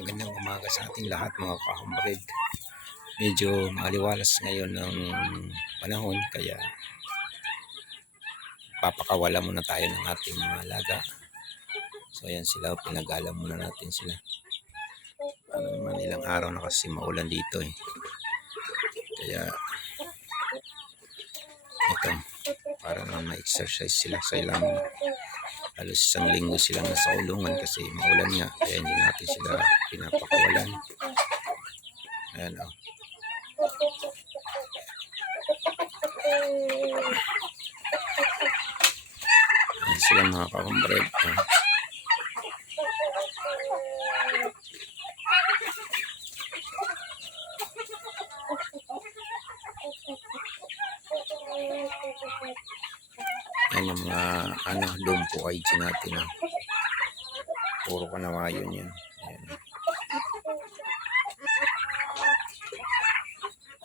Magandang umaga sa ating lahat mga kahambarid. Medyo maliwalas ngayon ng panahon kaya papakawala muna tayo ng ating mga alaga. So ayan sila, pinagalang muna natin sila. Ano naman ilang araw na kasi maulan dito eh. Kaya ito, para naman ma-exercise sila sa ilang halos isang linggo silang nasa ulungan kasi maulan nga kaya hindi natin sila pinapakawalan ayan o ayan sila mga kakumbred oh. Yan yung mga ano, lumpo IG natin. Ah. Puro kanawayon yan. Ayan.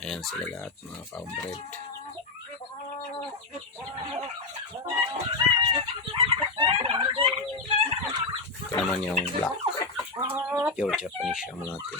Ayan sila lahat mga kaumbred. Ito naman yung black. Pure Japanese mo natin.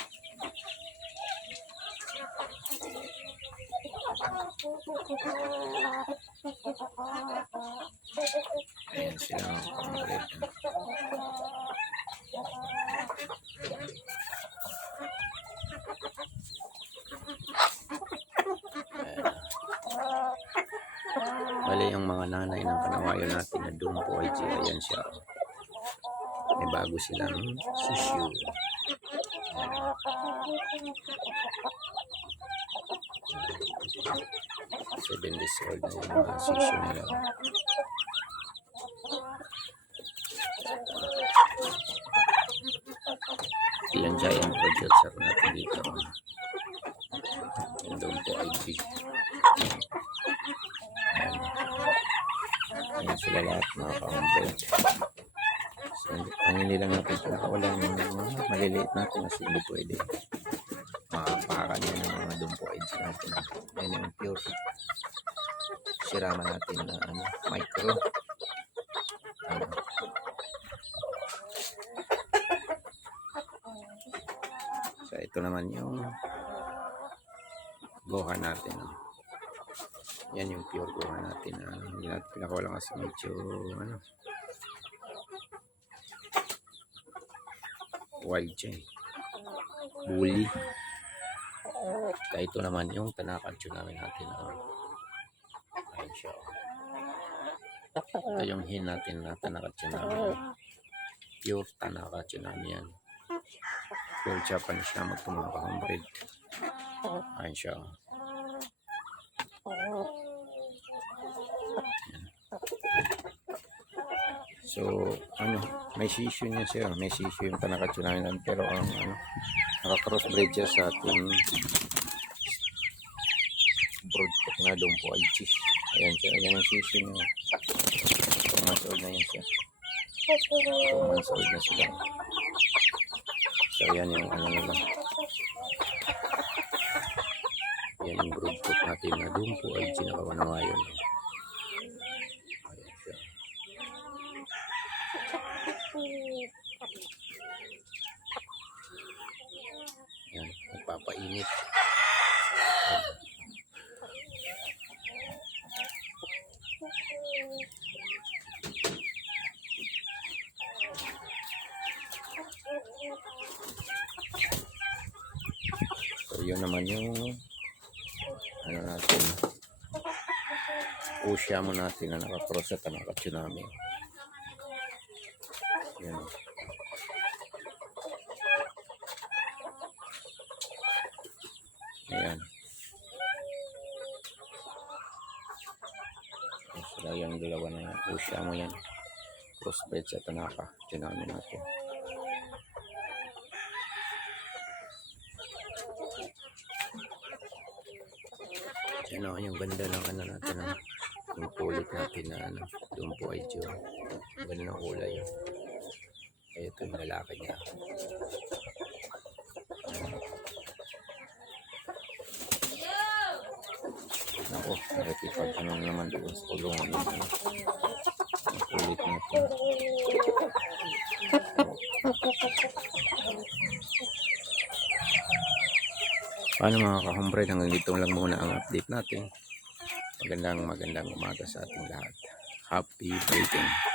Ayan sila mga kaumbred. Bali yung mga nanay ng kanawayo natin na doon po ay ayan siya. May bago silang sisyo. Seven days old na yung mga sisyo nila. Yan giant producer natin dito. Yan doon po ay big. Sila lahat mga ka-hundred. So, ang hindi lang natin pinakawala ng mga maliliit natin kasi hindi pwede. Makapakan yan ng mga dumpo eggs natin. Ayan yung pure. Sirama natin na ano, micro. Ano. So ito naman yung goha natin. oh. Yan yung pure goha natin. ah. hindi natin pinakawala kasi medyo ano, wild siya eh. Bully. Kaya ito naman yung tanakadyo namin natin. Oh. Ayun siya. oh. Ito yung hin natin na tanakadyo namin. Pure tanakadyo namin yan. Pure Japanese siya breed. Ayun siya. oh. So, ano, may sisyo niya siya. May sisyo yung tanakatsu namin. Pero ang ano, naka-crossbreed siya sa ating broadcock na doon po ay cheese. Ayan siya. Ayan ang sisyo niya. Months old na yan siya. Two months old na sila. So, ayan yung ano nila. Yan yung broadcock natin na doon po ay ginakawanawayan. Ayan siya. Yan, nagpapainit. So, yun naman yung ano natin usya mo natin na nakakross at nakaka-tsunami. Yan. Ayan. Sila yung dalawa na yan. Usya mo yan. Crossbred sa Tanaka. Tinamin natin. Yan o, yung ganda ng ano natin. Ang, yung kulit natin na ano. Doon po ay Diyo. Ganda ng kulay oh. yun. Ito yung lalaki niya. Ako, nakikipag ano naman doon sa kulungan yun. Ano, ang kulit natin. Paano mga kahombre, hanggang dito lang muna ang update natin. Magandang magandang umaga sa ating lahat. Happy breaking.